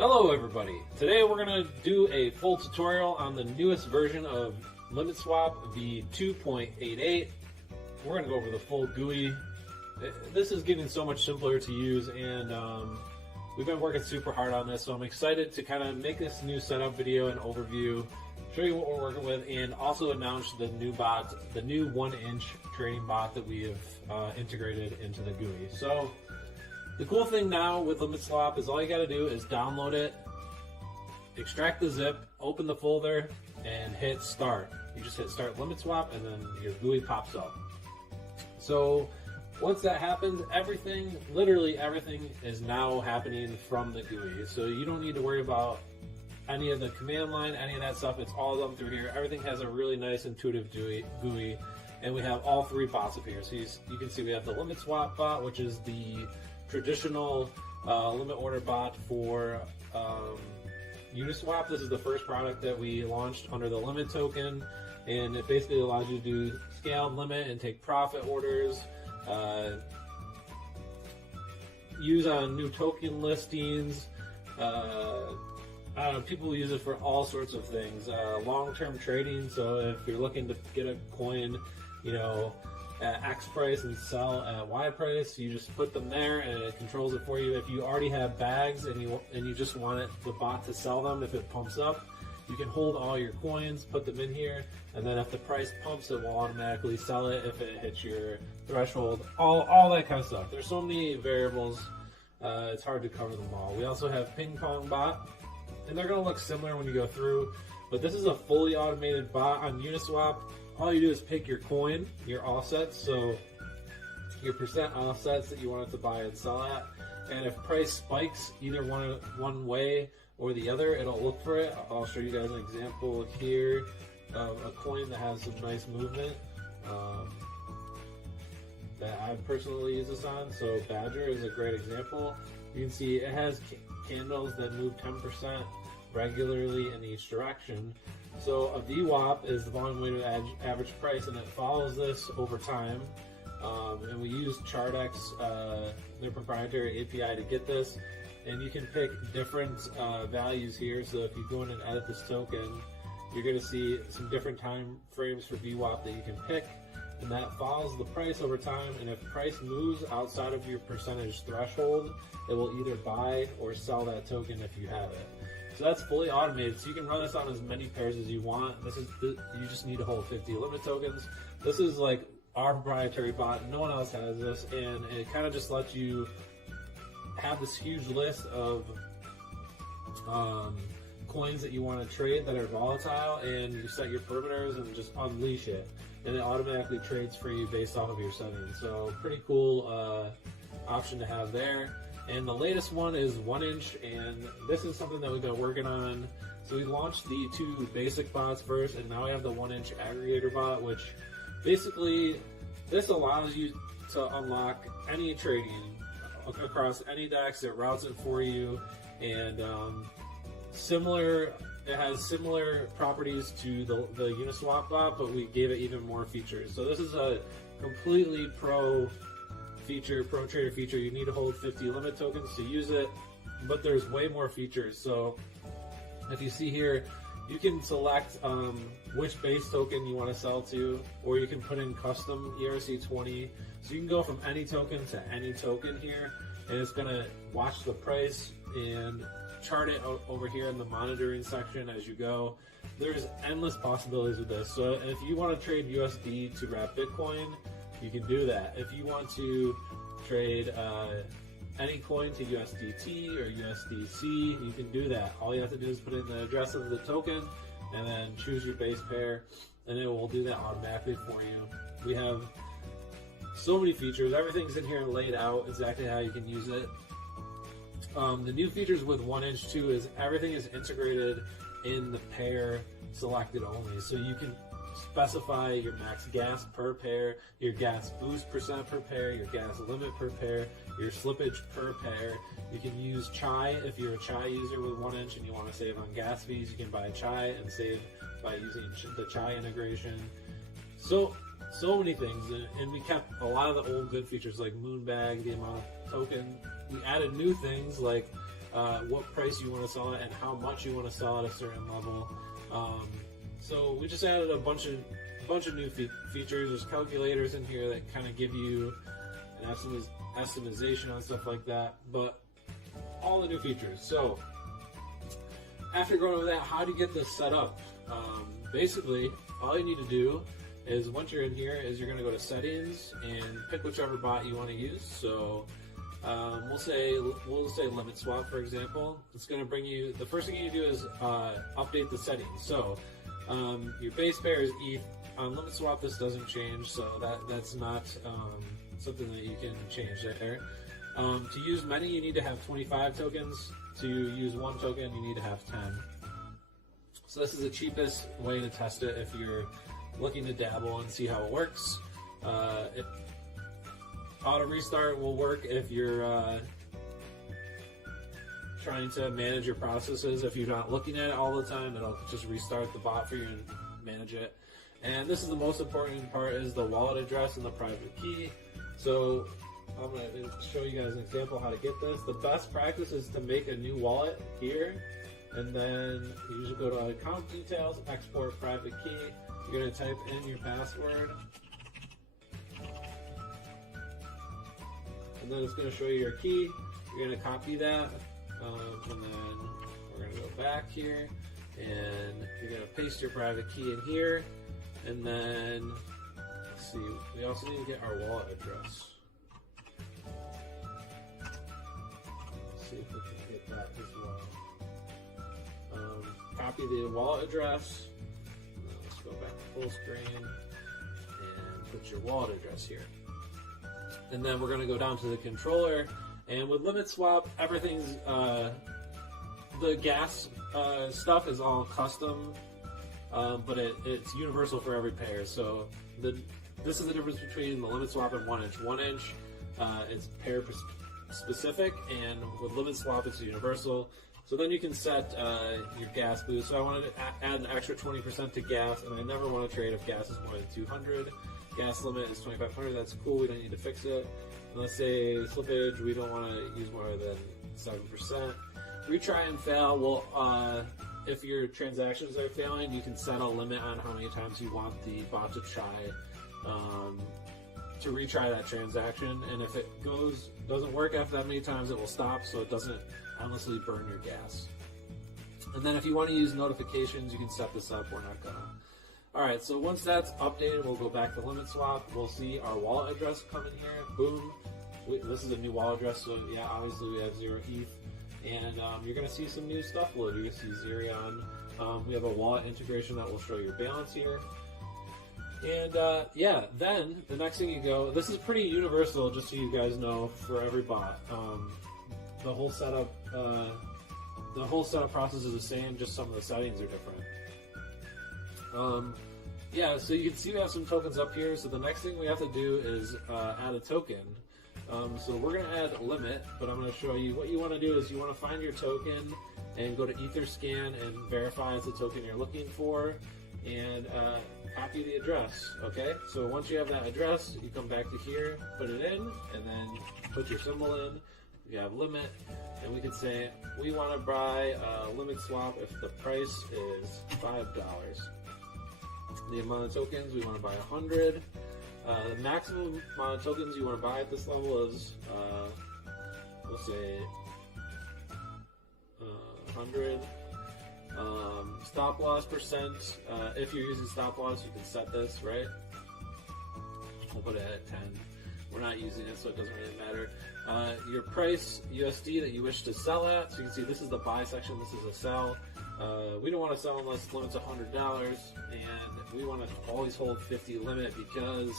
Hello everybody! Today we're going to do a full tutorial on the newest version of Uniswap v2.88. We're going to go over the full GUI. This is getting so much simpler to use, and we've been working super hard on this, so I'm excited to kind of make this new setup video and overview, show you what we're working with, and also announce the new bot, the new 1-inch trading bot that we have integrated into the GUI. So the cool thing now with Uniswap is all you got to do is download it, extract the zip, open the folder, and hit start. You just hit start Uniswap, and then your GUI pops up. So once that happens, everything, literally everything, is now happening from the GUI. So you don't need to worry about any of the command line, any of that stuff. It's all done through here. Everything has a really nice intuitive GUI, and we have all three bots up here. So you can see we have the Uniswap bot, which is the traditional limit order bot for Uniswap. This is the first product that we launched under the limit token, and it basically allows you to do scaled limit and take profit orders, use on new token listings. I don't know, people use it for all sorts of things. Long-term trading, so if you're looking to get a coin, you know, at X price and sell at Y price, you just put them there and it controls it for you. If you already have bags and you just want the bot to sell them, if it pumps up, you can hold all your coins, put them in here, and then if the price pumps, it will automatically sell it if it hits your threshold. All that kind of stuff. There's so many variables, it's hard to cover them all. We also have ping pong bot, and they're going to look similar when you go through, but this is a fully automated bot on Uniswap. All you do is pick your coin, your offsets, so your percent offsets that you want it to buy and sell at, and if price spikes either one way or the other, it'll look for it. I'll show you guys an example here of a coin that has some nice movement that I personally use this on. So Badger is a great example. You can see it has candles that move 10% regularly in each direction. So a VWAP is the volume weighted average price, and it follows this over time. And we use ChartX, their proprietary API, to get this. And you can pick different values here. So if you go in and edit this token, you're going to see some different time frames for VWAP that you can pick, and that follows the price over time. And if price moves outside of your percentage threshold, it will either buy or sell that token if you have it. So that's fully automated, so you can run this on as many pairs as you want. You just need to hold 50 limit tokens. This is like our proprietary bot. No one else has this, and it kind of just lets you have this huge list of coins that you want to trade that are volatile, and you set your perimeters and just unleash it, and it automatically trades for you based off of your settings. So pretty cool option to have there. And the latest one is 1-inch, and this is something that we've been working on. So we launched the two basic bots first, and now we have the 1-inch aggregator bot, which basically this allows you to unlock any trading across any DEX. It routes it for you, and it has similar properties to the Uniswap bot, but we gave it even more features. So this is a completely pro trader feature. You need to hold 50 limit tokens to use it, but there's way more features. So if you see here, you can select which base token you want to sell to, or you can put in custom ERC20. So you can go from any token to any token here, and it's going to watch the price and chart it over here in the monitoring section as you go. There's endless possibilities with this. So if you want to trade USD to wrap Bitcoin, you can do that. If you want to trade any coin to USDT or USDC, you can do that. All you have to do is put in the address of the token and then choose your base pair, and it will do that automatically for you. We have so many features. Everything's in here laid out exactly how you can use it. The new features with 1-inch too is everything is integrated in the pair selected only. So you can specify your max gas per pair, your gas boost percent per pair, your gas limit per pair, your slippage per pair. You can use Chai if you're a Chai user with 1-inch and you want to save on gas fees. You can buy Chai and save by using the Chai integration. So many things, and we kept a lot of the old good features like Moonbag, the amount of token. We added new things like what price you want to sell it and how much you want to sell at a certain level. So we just added a bunch of new features. There's calculators in here that kind of give you an estimation on stuff like that, but all the new features. So after going over that, how do you get this set up? Basically, all you need to do is once you're in here is you're going to go to settings and pick whichever bot you want to use. So we'll say limit swap, for example. It's going to bring you, the first thing you do is update the settings. So your base pair is ETH. On limit swap, this doesn't change, so that's not something that you can change there. To use many, you need to have 25 tokens. To use one token, you need to have 10. So this is the cheapest way to test it if you're looking to dabble and see how it works. Auto restart will work if you're trying to manage your processes. If you're not looking at it all the time, it'll just restart the bot for you and manage it. And this is the most important part, is the wallet address and the private key. So I'm going to show you guys an example how to get this. The best practice is to make a new wallet here, and then you usually go to account details, export private key. You're going to type in your password, and then it's going to show you your key. You're going to copy that, and then we're going to go back here, and you're going to paste your private key in here, and then let's see, we also need to get our wallet address. See if we can get that as well. Copy the wallet address. Let's go back to full screen and put your wallet address here. And then we're going to go down to the controller. And with limit swap, everything's the gas stuff is all custom, but it's universal for every pair. So this is the difference between the limit swap and 1 inch. 1 inch is pair specific, and with limit swap it's universal. So then you can set your gas boost. So I wanted to add an extra 20% to gas, and I never want to trade if gas is more than 200. Gas limit is 2,500. That's cool. We don't need to fix it. And let's say slippage, we don't want to use more than 7%. Retry and fail. Well, if your transactions are failing, you can set a limit on how many times you want the bot to try to retry that transaction, and if it doesn't work after that many times, it will stop, so it doesn't endlessly burn your gas. And then if you want to use notifications, you can set this up. We're not gonna. All right, so once that's updated, we'll go back to limit swap. We'll see our wallet address come in here. Boom. This is a new wallet address, so yeah, obviously we have 0 ETH, and you're gonna see some new stuff load. You're gonna see Zerion. We have a wallet integration that will show your balance here. And yeah, then the next thing you go, this is pretty universal, just so you guys know, for every bot. The whole setup process is the same, just some of the settings are different. Yeah, so you can see we have some tokens up here. So the next thing we have to do is add a token. So we're going to add a limit, but I'm going to show you what you want to do is you want to find your token and go to Etherscan and verify it's the token you're looking for, and copy the address. Okay, so once you have that address, you come back to here, put it in, and then put your symbol in. You have limit, and we can say we want to buy a limit swap if the price is $5. The amount of tokens we want to buy 100. The maximum amount of tokens you want to buy at this level is we'll say 100. Stop loss percent. If you're using stop loss, you can set this, right? We'll put it at 10. We're not using it, so it doesn't really matter. Your price USD that you wish to sell at. So you can see this is the buy section. This is a sell. We don't want to sell unless the limit's $100, and we want to always hold 50 limit because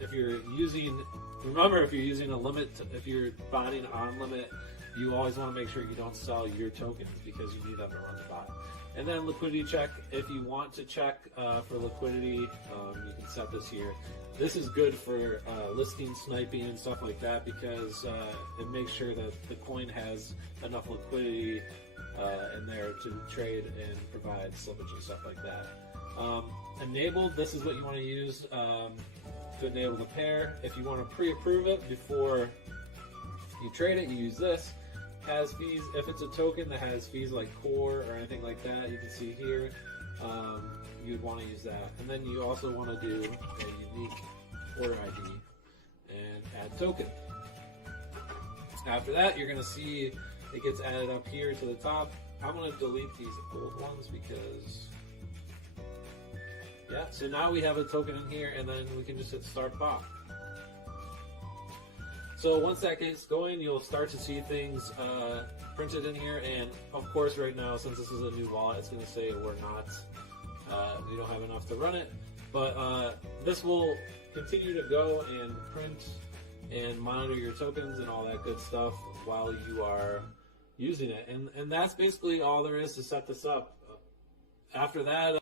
if you're using a limit, if you're botting on limit, you always want to make sure you don't sell your tokens because you need them to run the bot. And then liquidity check. If you want to check for liquidity, you can set this here. This is good for listing sniping and stuff like that because it makes sure that the coin has enough liquidity in there to trade and provide slippage and stuff like that. Enabled, this is what you want to use to enable the pair. If you want to pre-approve it before you trade it, you use this. has fees. If it's a token that has fees like core or anything like that, you can see here, you'd want to use that. And then you also want to do a unique order ID and add token. After that, you're going to see it gets added up here to the top. I'm going to delete these old ones because, yeah, so now we have a token in here, and then we can just hit start bot. So once that gets going, you'll start to see things printed in here, and of course right now, since this is a new wallet, it's going to say we don't have enough to run it, but this will continue to go and print and monitor your tokens and all that good stuff while you are using it. And that's basically all there is to set this up. After that,